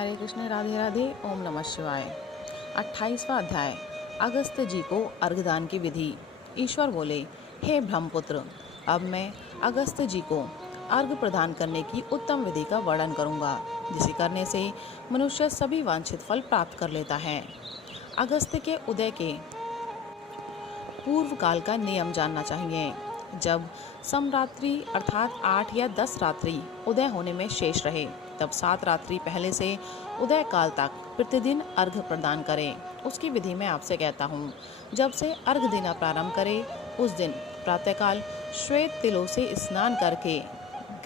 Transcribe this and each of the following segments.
हरे कृष्ण, राधे राधे, ओम नमः शिवाय। 28वां अध्याय। अगस्त्य जी को अर्घदान की विधि। ईश्वर बोले, हे ब्रह्मपुत्र, अब मैं अगस्त्य जी को अर्घ प्रदान करने की उत्तम विधि का वर्णन करूंगा, जिसे करने से मनुष्य सभी वांछित फल प्राप्त कर लेता है। अगस्त्य के उदय के पूर्व काल का नियम जानना चाहिए। जब समरात्रि अर्थात 8 या 10 रात्रि उदय होने में शेष रहे, तब 7 रात्रि पहले से उदय काल तक प्रतिदिन अर्घ प्रदान करें। उसकी विधि मैं आपसे कहता हूँ। जब से अर्घ देना प्रारंभ करें, उस दिन प्रातःकाल श्वेत तिलों से स्नान करके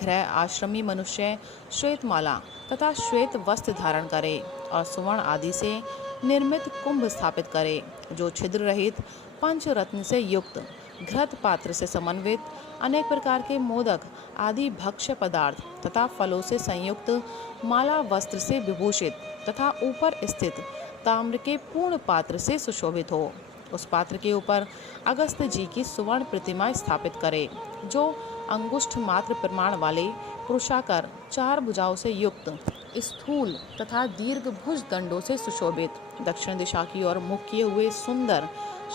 गृह आश्रमी मनुष्य श्वेत माला तथा श्वेत वस्त्र धारण करे और सुवर्ण आदि से निर्मित कुंभ स्थापित करे, जो छिद्र रहित पंचरत्न से युक्त घृत पात्र से समन्वित अनेक प्रकार के मोदक आदि भक्ष्य पदार्थ तथा फलों से संयुक्त माला वस्त्र से विभूषित तथा ऊपर स्थित ताम्र के पूर्ण पात्र से सुशोभित हो। उस पात्र के ऊपर अगस्त्य जी की सुवर्ण प्रतिमा स्थापित करे, जो अंगुष्ठ मात्र प्रमाण वाले पुरुषाकार 4 भुजाओं से युक्त स्थूल तथा दीर्घ भुज दंडों से सुशोभित दक्षिण दिशा की ओर मुख किए हुए सुंदर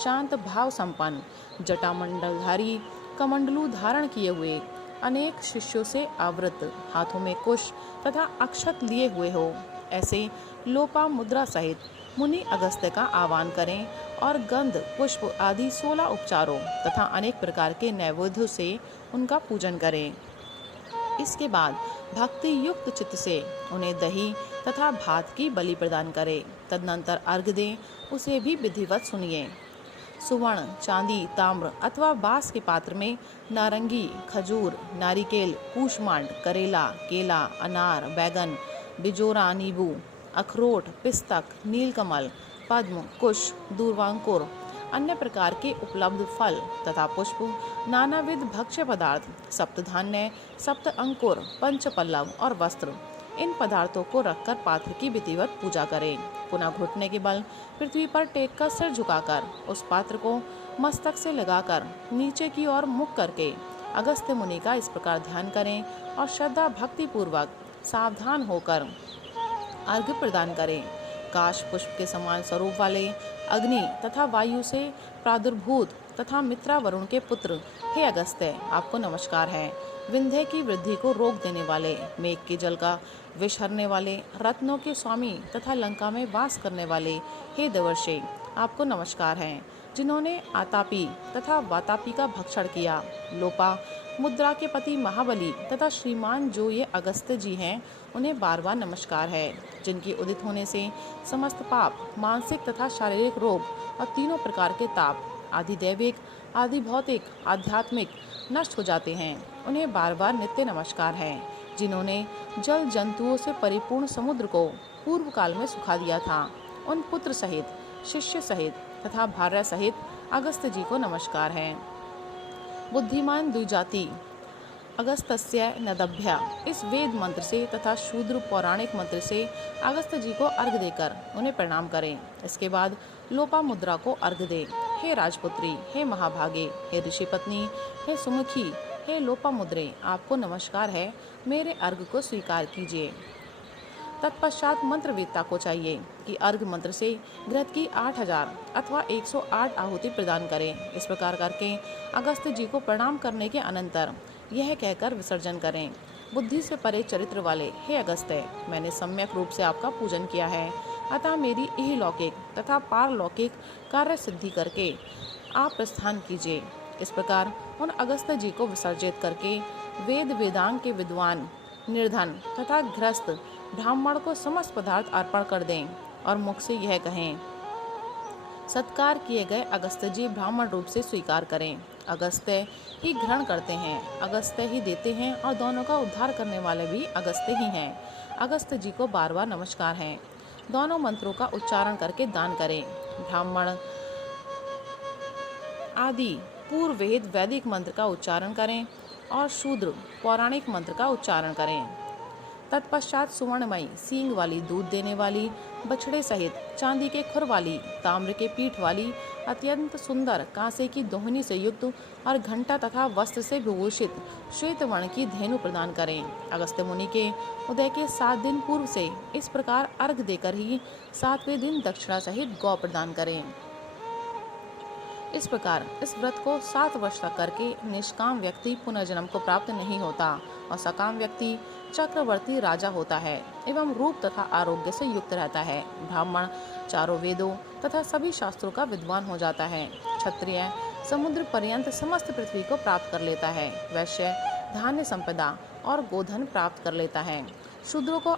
शांत भाव संपन्न जटामंडलधारी कमंडलू धारण किए हुए अनेक शिष्यों से आवृत हाथों में कुश तथा अक्षत लिए हुए हो, ऐसे लोपा मुद्रा सहित मुनि अगस्त्य का आह्वान करें और गंध पुष्प आदि 16 उपचारों तथा अनेक प्रकार के नैवेद्यों से उनका पूजन करें। इसके बाद भक्ति युक्त चित्त से उन्हें दही तथा भात की बलि प्रदान करें। तदनंतर अर्घ दें, उसे भी विधिवत सुनिए। सुवर्ण, चांदी, ताम्र अथवा बांस के पात्र में नारंगी, खजूर, नारिकेल, कूष्मांड, करेला, केला, अनार, बैगन, बिजोरा, नींबू, अखरोट, पिस्तक, नीलकमल, पद्म, कुश, दूर्वांकुर, अन्य प्रकार के उपलब्ध फल तथा पुष्प, नानाविध भक्ष्य पदार्थ, सप्तधान्य, सप्त अंकुर, पंचपल्लव और वस्त्र, इन पदार्थों को रखकर पात्र की विधिवत पूजा करें। पुनः घुटने के बल पृथ्वी पर टेक कर सिर झुकाकर उस पात्र को मस्तक से लगाकर नीचे की ओर मुख करके अगस्त्य मुनि का इस प्रकार ध्यान करें और श्रद्धा भक्ति पूर्वक सावधान होकर अर्घ्य प्रदान करें। काश पुष्प के समान स्वरूप वाले अग्नि तथा वायु से प्रादुर्भूत तथा मित्रा वरुण के पुत्र, हे अगस्त्य, आपको नमस्कार है। विंध्य की वृद्धि को रोक देने वाले, मेघ के जल का विष हरने वाले, रत्नों के स्वामी तथा लंका में वास करने वाले, हे देवर्षि, आपको नमस्कार है। जिन्होंने आतापी तथा वातापी का भक्षण किया, लोपा मुद्रा के पति महाबली तथा श्रीमान जो ये अगस्त्य जी हैं, उन्हें बार बार नमस्कार है। जिनकी उदित होने से समस्त पाप, मानसिक तथा शारीरिक रोग और तीनों प्रकार के ताप, आदि दैविक, आदि भौतिक, आध्यात्मिक नष्ट हो जाते हैं, उन्हें बार बार नित्य नमस्कार है। जिन्होंने जल जंतुओं से परिपूर्ण समुद्र को पूर्व काल में सुखा दिया था, उन पुत्र सहित, शिष्य सहित तथा भार्या सहित अगस्त्य जी को नमस्कार है। बुद्धिमान द्विजाति अगस्त्य नदभ्या, इस वेद मंत्र से तथा शूद्र पौराणिक मंत्र से अगस्त्य जी को अर्घ देकर उन्हें प्रणाम करें। इसके बाद लोपा मुद्रा को अर्घ दे। हे राजपुत्री, हे महाभागे, हे ऋषि पत्नी, हे सुमुखी, हे लोपा मुद्रे, आपको नमस्कार है, मेरे अर्घ को स्वीकार कीजिए। तत्पश्चात मंत्रवेत्ता को चाहिए कि अर्घ मंत्र से घृत की 8000 अथवा 108 आहुति प्रदान करें। इस प्रकार करके अगस्त्य जी को प्रणाम करने के अनंतर यह कहकर विसर्जन करें, बुद्धि से परे चरित्र वाले, हे अगस्त्य, मैंने सम्यक रूप से आपका पूजन किया है, अतः मेरी इहलौकिक तथा पारलौकिक कार्य सिद्धि करके आप प्रस्थान कीजिए। इस प्रकार उन अगस्त्य जी को विसर्जित करके वेद वेदांग के विद्वान, निर्धन तथा गृहस्थ ब्राह्मण को समस्त पदार्थ अर्पण कर दें और मुख से यह कहें, सत्कार किए गए अगस्त्य जी ब्राह्मण रूप से स्वीकार करें। अगस्त्य ही ग्रहण करते हैं, अगस्त्य ही देते हैं और दोनों का उद्धार करने वाले भी अगस्त्य ही हैं। अगस्त्य जी को बार बार नमस्कार है। दोनों मंत्रों का उच्चारण करके दान करें। ब्राह्मण आदि पूर्व वेद वैदिक मंत्र का उच्चारण करें और शूद्र पौराणिक मंत्र का उच्चारण करें। तत्पश्चात सुवर्णमयी सींग वाली, दूध देने वाली बछड़े सहित चांदी के खुर वाली, ताम्र के पीठ वाली, अत्यंत सुंदर कांसे की दोहनी से युक्त और घंटा तथा वस्त्र से विभूषित श्वेत वर्ण की धेनु प्रदान करें। अगस्त्य मुनि के उदय के 7 दिन पूर्व से इस प्रकार अर्घ देकर ही 7वें दिन दक्षिणा सहित गौ प्रदान करें। इस प्रकार इस व्रत को 7 वर्ष तक करके निष्काम व्यक्ति पुनर्जन्म को प्राप्त नहीं होता और सकाम व्यक्ति चक्रवर्ती राजा होता है एवं रूप तथा आरोग्य से युक्त रहता है। ब्राह्मण चारों वेदों तथा सभी शास्त्रों का विद्वान हो जाता है। क्षत्रिय समुद्र पर्यंत समस्त पृथ्वी को प्राप्त कर लेता है। वैश्य धान्य संपदा और गोधन प्राप्त कर लेता है। शूद्रों को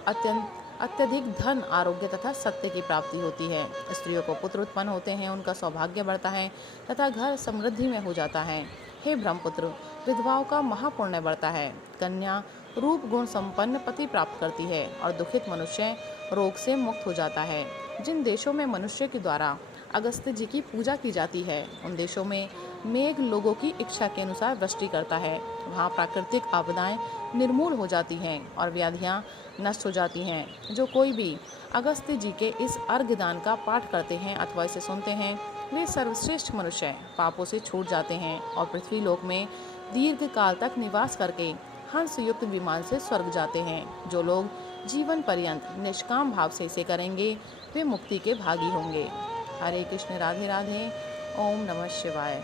अत्यधिक धन, आरोग्य तथा सत्य की प्राप्ति होती है। स्त्रियों को पुत्र उत्पन्न होते हैं, उनका सौभाग्य बढ़ता है तथा घर समृद्धि में हो जाता है। हे ब्रह्मपुत्र, विधवाओं का महापुण्य बढ़ता है। कन्या रूप गुण संपन्न पति प्राप्त करती है और दुखित मनुष्य रोग से मुक्त हो जाता है। जिन देशों में मनुष्य के द्वारा अगस्त्य जी की पूजा की जाती है, उन देशों में मेघ लोगों की इच्छा के अनुसार वृष्टि करता है। वहाँ प्राकृतिक आपदाएं निर्मूल हो जाती हैं और व्याधियाँ नष्ट हो जाती हैं। जो कोई भी अगस्त्य जी के इस अर्घ्य दान का पाठ करते हैं अथवा इसे सुनते हैं, वे सर्वश्रेष्ठ मनुष्य पापों से छूट जाते हैं और पृथ्वी लोक में दीर्घ काल तक निवास करके हंस युक्त विमान से स्वर्ग जाते हैं। जो लोग जीवन पर्यंत निष्काम भाव से इसे करेंगे, वे मुक्ति के भागी होंगे। हरे कृष्ण, राधे राधे। ओम नमः शिवाय।